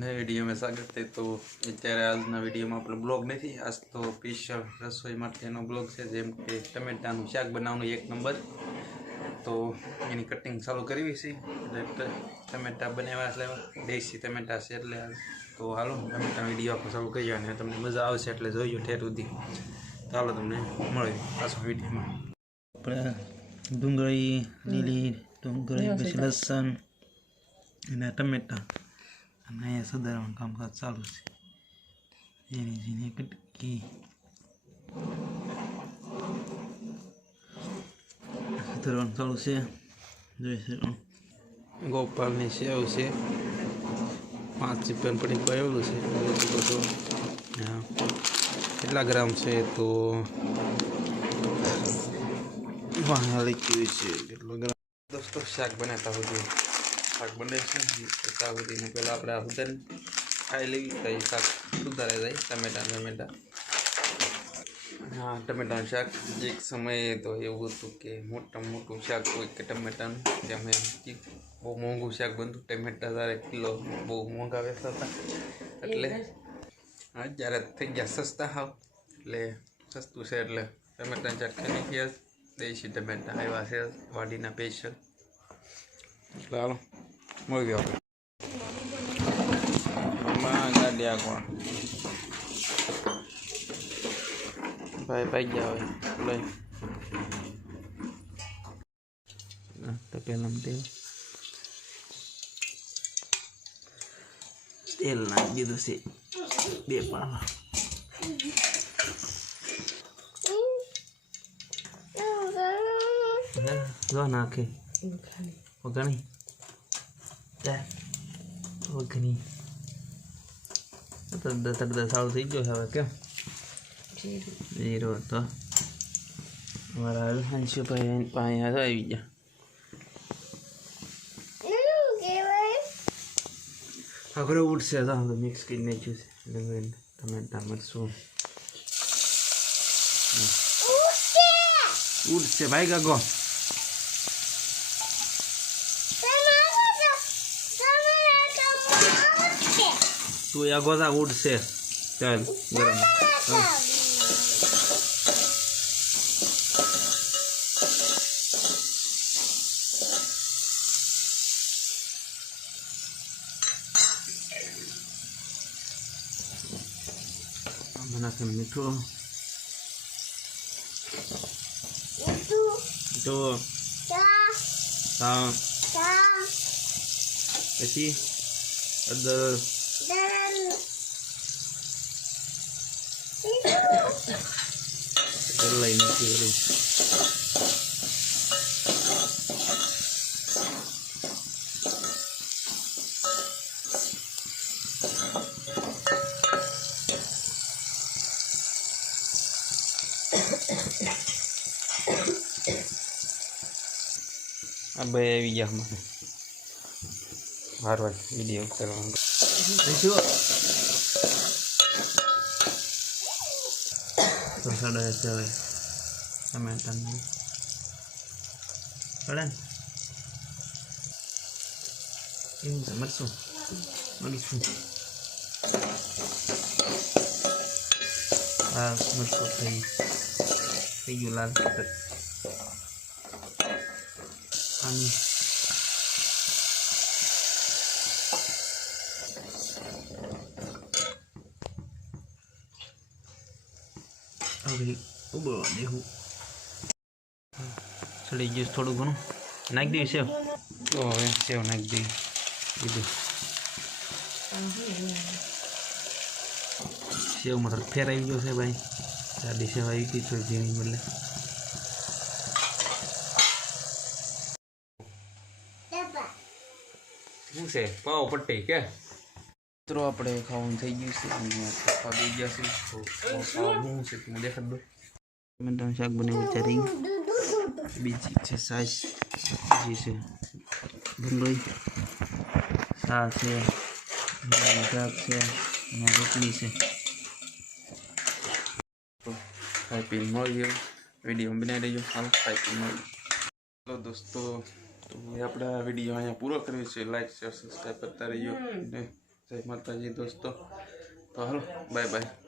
नए वीडियो में स्वागत है। तो અત્યારે આજના વિડીયોમાં આપણે બ્લોગ નથી, આજ તો સ્પેશિયલ રસોઈ માટેનો બ્લોગ છે, જેમ કે ટમેટાનું શાક બનાવવાનું એક નંબર। તો એની કટિંગ ચાલુ કરવી છે, એટલે ટમેટા બનાવ્યા એટલે દેશી ટમેટા છે, એટલે તો હાલો ટમેટા વિડીયો આપણે ચાલુ કરીએ અને તમને મજા આવશે એટલે જોઈજો ઠેર સુધી। તો હાલો તમને મળીએ પાછા વિડીયોમાં। આપણે ડુંગળી, લીલી ડુંગળી, પછી લસણ અને ટમેટા અને અહીંયા સુધારવાનું કામકાજ ચાલુ છે। ઝીણી ઝીણી કટકી સુધારવાનું ચાલુ છે। જોઈ શકો ગોપાલની સેવ છે, 5 રૂપિયાનું પડી આવેલું છે। કેટલા ગ્રામ છે તો વાહ લખ્યું છે કેટલો ગ્રામ। દોસ્તો શાક બનાવતા સુધી શાક બને છે ત્યાં સુધીમાં પહેલાં આપણે આ સુધારી ખાઈ લેવી તો એ શાક સુધારાઈ જાય। ટમેટા હા, ટમેટાનું શાક એક સમયે તો એવું હતું કે મોટું શાક હોય કે ટમેટાનું, જેમ બહુ મોંઘું શાક બનતું। ટમેટા જ્યારે કિલો બહુ મોંઘા વેચતા હતા, એટલે અત્યારે થઈ ગયા સસ્તા હાવ, એટલે સસ્તું છે એટલે ટમેટાનું શાક ખાઈ ગયા। દેશી ટમેટા આવ્યા છે વાડીના સ્પેશિયલ, એટલે હાલો મળી ગયો આપણે ગાડી આગળ ભાઈ પાઈ ગયા હોય લઈ તો પેલા તેલ નાખી દીધું છે 2 પાવા। જો નાખે વઘાણી વઘાણી તરતા સારું થઈ ગયો હવે। કેમ જીરો તો મારા હંશુભાઈ પાસે આવી ગયા। હવે ઉઠશે તો મિક્સ કરી નાખ્યું છે ડુંગળી ટમેટા મરચું ઉઠશે ભાઈ કાકો। તું આગો તા ઉઠશે ચાલ ગરમ નાખે મીઠું તો પછી અદર લઈ નાખી બધું। આ ભાઈ આવી ગયા મને વારવાર વિડીયો કરવાનું તો સડાય છે હવે ટમેટાનું પડે ને એવું છે મરચું આ મરચું થઈ ગયું લાલ પાણી હવે ઉબળવા દેવું ચડી ગયું થોડું ઘણું નાખી દઈએ સેવ તો હવે સેવ નાખી દઈએ કીધું સેવમાં થોડું ફેર આવી ગયો છે ભાઈ સાદી સેવ આવી ગઈ થોડી ઝીણી બદલે શું છે પાવ પટ્ટી કે મિત્રો આપણે ખાવાનું થઈ ગયું છે અને ખાઈ ગયા છે તો શું છે તમે દેખાડ દો। ટમેટાનું શાક બનાવ્યું ચારી બીજી છે સાસ જે છે ભૂંગળી શાક છે શાક છે અને રોટલી છે। તો ખાઈ પીને મળી ગયો વિડીયો બનાવી રહ્યો હાલ ખાઈ પીને મળી। हेलो दोस्तों, तो આપણે આ વિડીયો અહીંયા પૂરો કરીએ છીએ। લાઈક શેર સબસ્ક્રાઈબ કરતા રહીજો અને જય માતાજી દોસ્તો. તો હાલો બાય બાય.